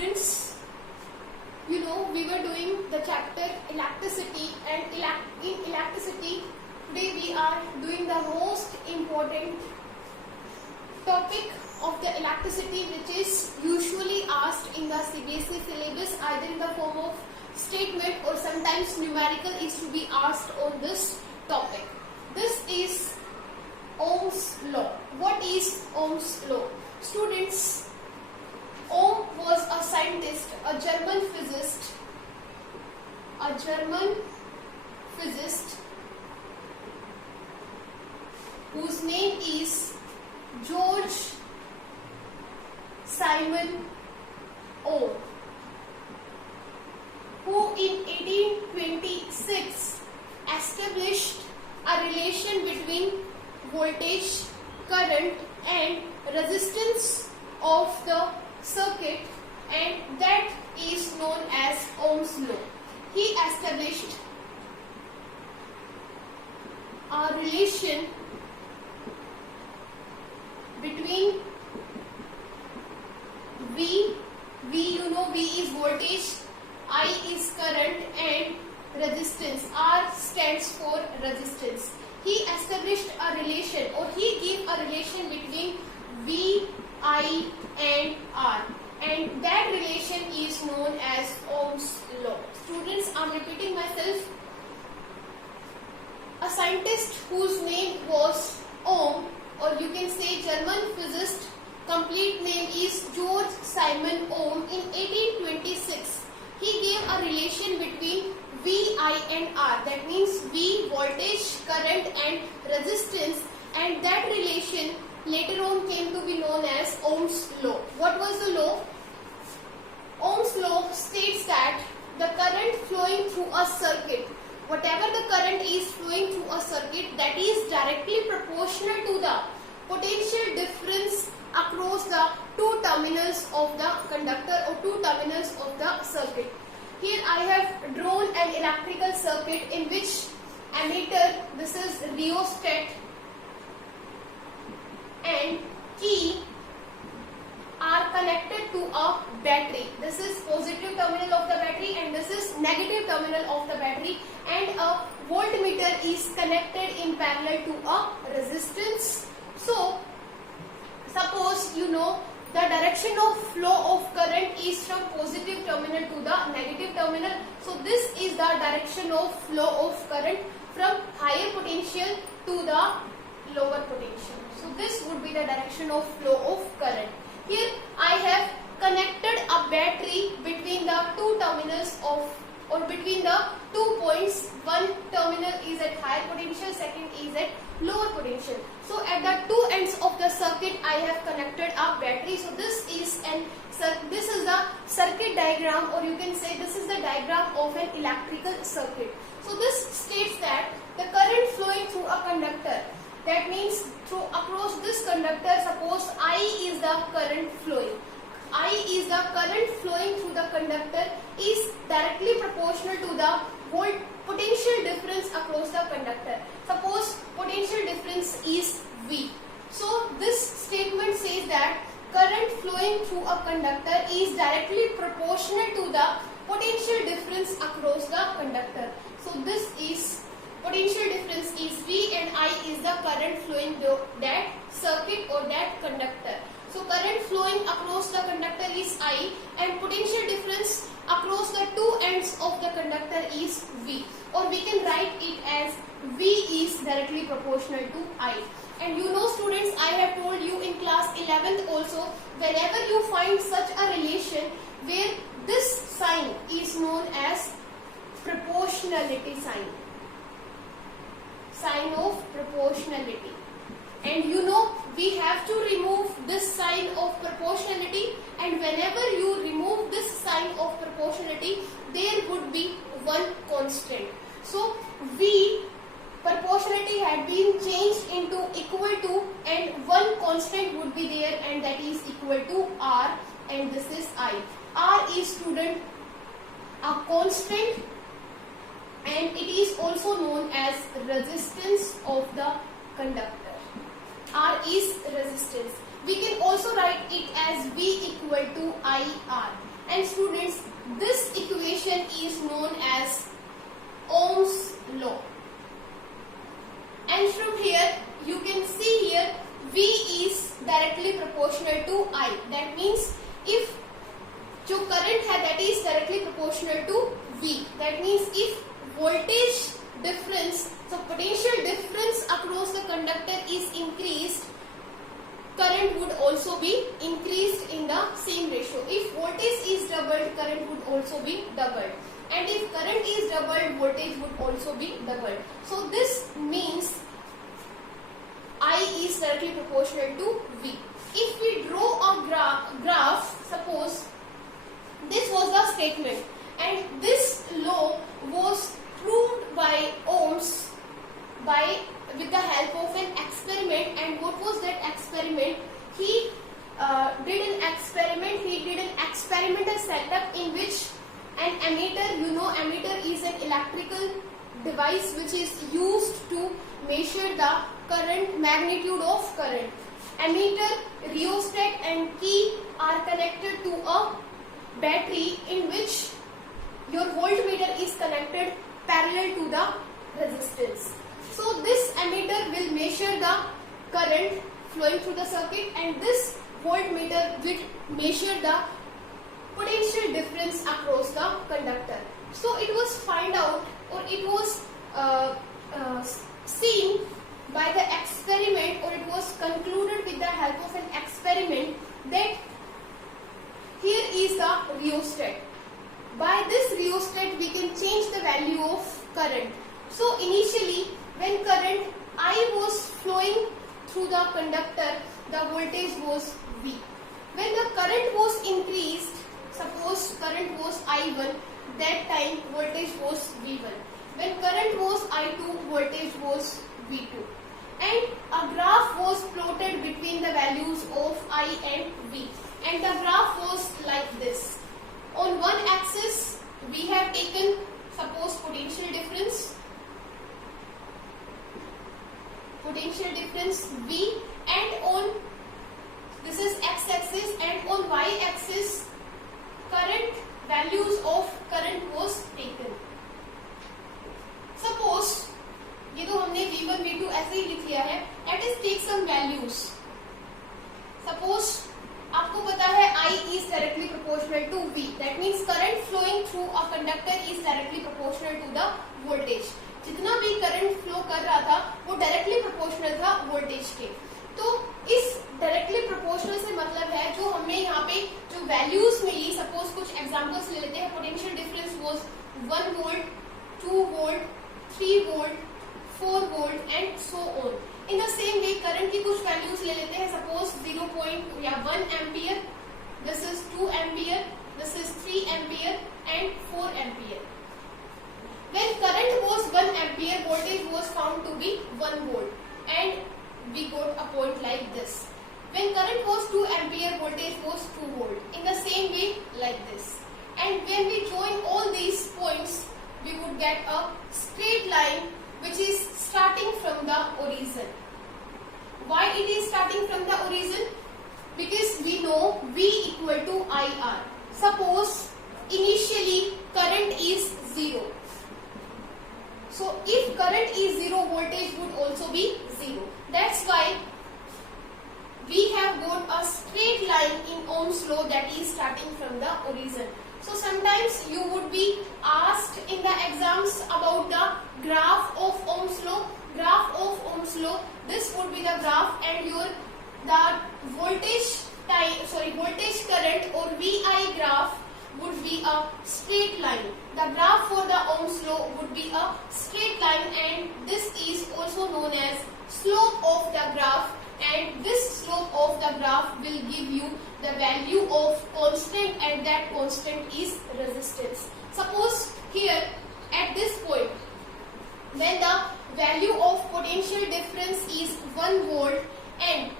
students, we were doing the chapter elasticity, and in elasticity today we are doing the most important topic of the elasticity, which is usually asked in the CBSE syllabus either in the form of statement or sometimes numerical is to be asked on this topic. This is Ohm's law. What is Ohm's law? Students, Ohm was a scientist, a German physicist whose name is George Simon Ohm, who in 1826 established a relation between voltage, current and resistance of the circuit, and that is known as Ohm's law. He established a relation between V is voltage, I is current and resistance. R stands for resistance. He established a relation, or he gave a relation between V, I and R, and that relation is known as Ohm's law. Students, I am repeating myself. A scientist whose name was Ohm, or you can say German physicist, complete name is George Simon Ohm. In 1826, he gave a relation between V, I and R. That means V, voltage, current and resistance, and that relation later on came to be known as Ohm's law. What was the law? Ohm's law states that the current flowing through a circuit, whatever the current is flowing through a circuit, that is directly proportional to the potential difference across the two terminals of the conductor or two terminals of the circuit. Here I have drawn an electrical circuit in which ammeter, this is rheostat, and key are connected to a battery. This is positive terminal of the battery and this is negative terminal of the battery, and a voltmeter is connected in parallel to a resistance. So suppose the direction of flow of current is from positive terminal to the negative terminal. So this is the direction of flow of current from higher potential to the lower potential. So this would be the direction of flow of current. Here I have connected a battery between the two terminals or between the 2 points. One terminal is at higher potential, second is at lower potential. So at the two ends of the circuit I have connected a battery. So this is the circuit diagram, or you can say this is the diagram of an electrical circuit. So this states that the current flowing through a conductor, that means across this conductor, suppose I is the current flowing. I is the current flowing through the conductor is directly proportional to the potential difference across the conductor. Suppose potential difference is V. So this statement says that current flowing through a conductor is directly proportional to the potential difference across the conductor. So this is potential difference is V and I is the current flowing through that circuit or that conductor. So current flowing across the conductor is I and potential difference across the two ends of the conductor is V, or we can write it as V is directly proportional to I. And students, I have told you in class 11th also, whenever you find such a relation where this sign is known as proportionality sign of proportionality, and we have to remove this sign of proportionality, and whenever you remove this sign of proportionality there would be one constant. So V, proportionality had been changed into equal to, and one constant would be there, and that is equal to R, and this is I. R is, student, a constant, and it is also known as resistance of the conductor. R is resistance. We can also write it as V equal to IR. And students, this equation is known as Ohm's law. And from here you can see here V is directly proportional to I. That means if जो current है that is directly proportional to V. That means if voltage difference, so potential difference across the conductor is increased, current would also be increased in the same ratio. If voltage is doubled, current would also be doubled. And if current is doubled, voltage would also be doubled. So this means I is directly proportional to V. If we draw a graph, suppose this was the statement and this law was proved by Ohms with the help of an experiment. And what was that experiment? He did an experimental setup in which an ammeter, you know, ammeter is an electrical device which is used to measure the current, magnitude of current. Ammeter, rheostat and key are connected to a battery in which your voltmeter is connected parallel to the resistance. So this ammeter will measure the current flowing through the circuit and this voltmeter will measure the potential difference across the conductor. So it was found out, or it was seen by the experiment, or it was concluded with the help of an experiment that here is the rheostat. By this rheostat we can change the value of current. So initially when current I was flowing through the conductor, the voltage was V. When the current was increased, suppose current was I1, that time voltage was V1. When current was I2, voltage was V2. And a graph was plotted between the values of I and V. And the graph was like this. On one axis we have taken, suppose, potential difference V, and on this is x-axis, and on y-axis current, values of current was taken. Suppose ये तो हमने V1 V2 ऐसे ही लिख लिया है. Let us take some values. Suppose आपको पता है I is directly proportional to V. That means current flowing through a conductor is directly proportional to the voltage. जितना भी करंट फ्लो कर रहा था वो डायरेक्टली प्रोपोर्शनल था वोल्टेज के. तो इस डायरेक्टली प्रोपोर्शनल से मतलब है जो हमने यहाँ पे जो वैल्यूज मिली, सपोज कुछ एग्जांपल्स ले लेते हैं. Potential difference was 1 volt, 2 volt, 3 volt, 4 volt and so on. In the same way current की कुछ वैल्यूज ले लेते हैं, suppose 0.1 ampere, this is 2 ampere, this is 3 ampere and 4 ampere. When current was 1 ampere, voltage was found to be 1 volt, and we got a point like this. When current was 2 ampere, voltage was 2 volt. In the same way, like this. And when we join all these points, we would get a straight line which is starting from the origin. Why it is starting from the origin? Because we know V equal to IR. Suppose initially current is 0. So if current is 0, voltage would also be 0. That's why we have got a straight line in Ohm's law that is starting from the origin. So sometimes you would be asked in the exams about the graph of Ohm's law. Graph of Ohm's law. This would be the graph, and the voltage current or VI graph would be a straight line. The graph for the Ohm's law would be a straight line, and this is also known as slope of the graph, and this slope of the graph will give you the value of constant, and that constant is resistance. Suppose here at this point, when the value of potential difference is 1 volt and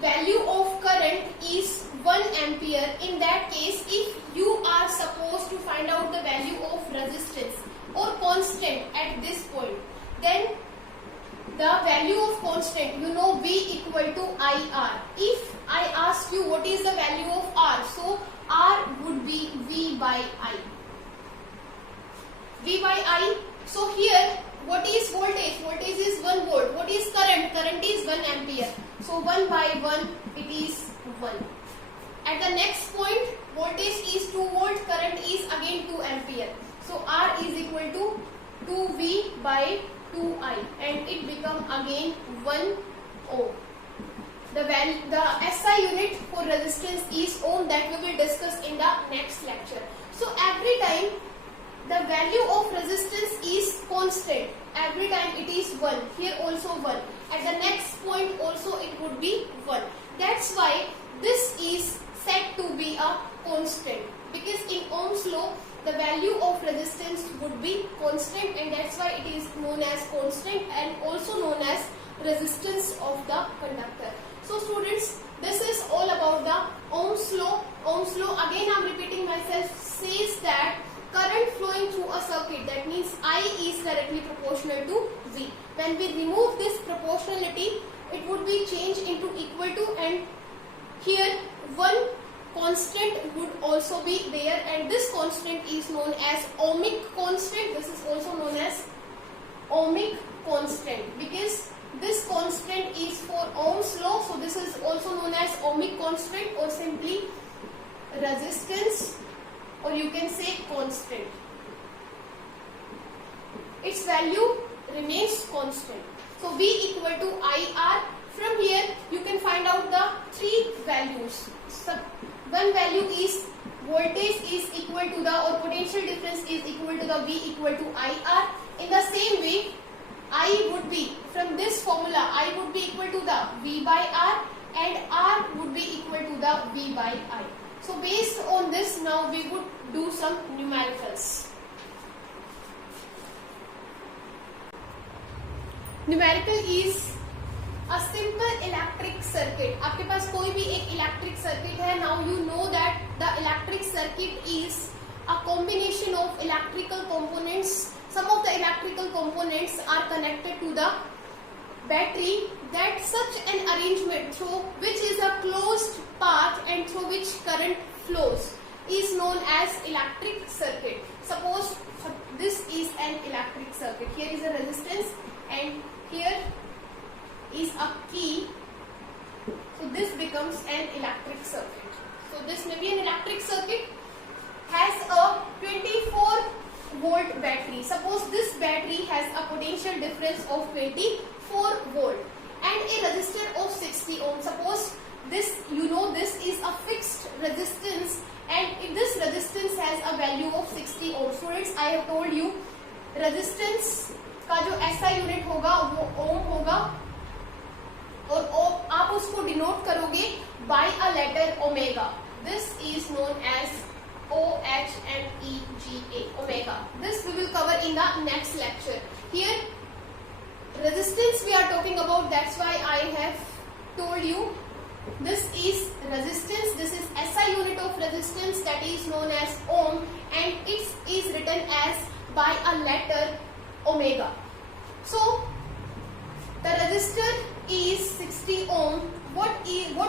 value of current is 1 ampere, in that case if you are supposed to find out the value of resistance or constant at this point, then the value of constant, you know V equal to IR. If I ask you what is the value of R, so R would be V by I. V by I. So here, what is voltage? Voltage is 1 volt. What is current? Current is 1 ampere. So 1 by 1, it is 1. At the next point, voltage is 2 volt, current is again 2 ampere. So R is equal to 2V by 2I, and it become again 1 ohm. The SI unit for resistance is ohm, that we will discuss in the next lecture. So every time the value of resistance is constant, every time it is 1, here also 1. At the next point also it would be 1. That's why this is said to be a constant, because in Ohm's law the value of resistance would be constant, and that's why it is known as constant and also known as resistance of the conductor. So students, this is all about the Ohm's law. Ohm's law, again I am repeating myself, says that current flowing through a circuit, that means I is directly proportional to V. When we remove this proportionality, it would be changed into equal to, and here one constant would also be there, and this constant is known as ohmic constant. This is also known as ohmic constant because this constant is for Ohm's law. So this is also known as ohmic constant, or simply resistance, or you can say constant. Its value remains constant. So V equal to IR. From here you can find out the 3 values. One value is voltage is equal to the, or potential difference is equal to the V equal to IR. In the same way, I would be, from this formula, I would be equal to the V by R, and R would be equal to the V by I. So based on this, now we would do some numericals. Numerical is a simple electric circuit. आपके पास कोई भी एक electric circuit है. Now you know that the electric circuit is a combination of electrical components. Some of the electrical components are connected to the battery. That such an arrangement through which is a closed path and through which current flows is known as electric circuit. Suppose this is an electric circuit. Here is a resistance and here is a key. So this becomes an electric circuit. So this may be an electric circuit, has a 24 volt battery. Suppose this battery has a potential difference of 24 volt and a resistor of 60 ohm. Suppose this, you know, this is a fixed resistance, and if this resistance has a value of 60 ohm. Students, I have told you resistance का जो SI unit होगा वो ओम होगा, और आप उसको denote करोगे by a letter omega. This is known as OHMEGA, omega. This we will cover in the next lecture. Here resistance we are talking about, that's why I have told you this is resistance. This is SI unit of resistance, that is known as ohm, and it is written as by a letter omega. So the resistor is 60 ohm. What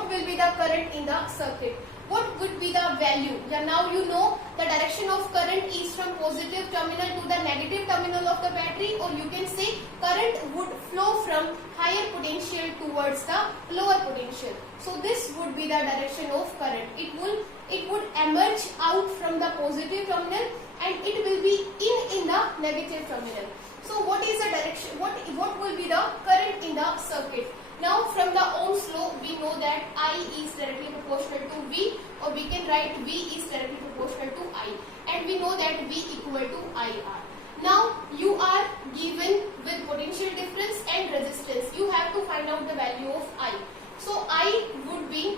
will be the current in the circuit? What would be the value? Yeah, now you know the direction of current is from positive terminal to the negative terminal of the battery, or you can say current would flow from higher potential towards the lower potential. So this would be the direction of current. It would emerge out from the positive terminal and it will be in the negative terminal. So what is the direction? What will be the current in the circuit? Now from the Ohm's law we know that I is directly proportional to V, or we can write V is directly proportional to I, and we know that V equal to IR. Now you are given with potential difference and resistance. You have to find out the value of I. So I would be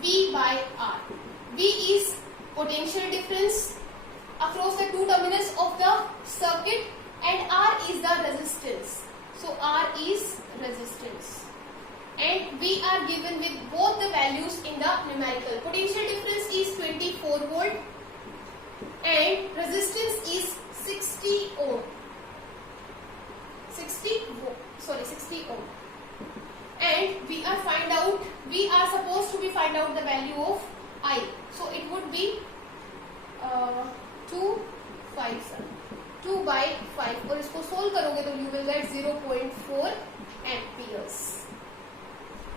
V by R. V is potential difference across the two terminals of the circuit, and R is the resistance. So R is resistance, and we are given with both the values in the numerical. Potential difference is 24 volt and resistance is 60 ohm. 60 find out the value of I. So it would be 2 by 5 और इसको solve करोगे तो you will get 0.4 amperes.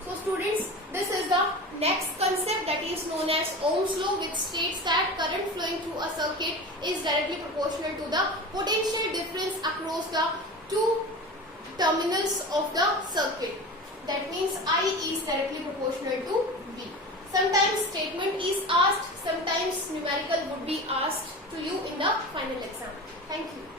So students, this is the next concept, that is known as Ohm's law, which states that current flowing through a circuit is directly proportional to the potential difference across the two terminals of the circuit. That means I is directly proportional to V. Sometimes statement is asked, sometimes numerical would be asked to you in the final exam. Thank you.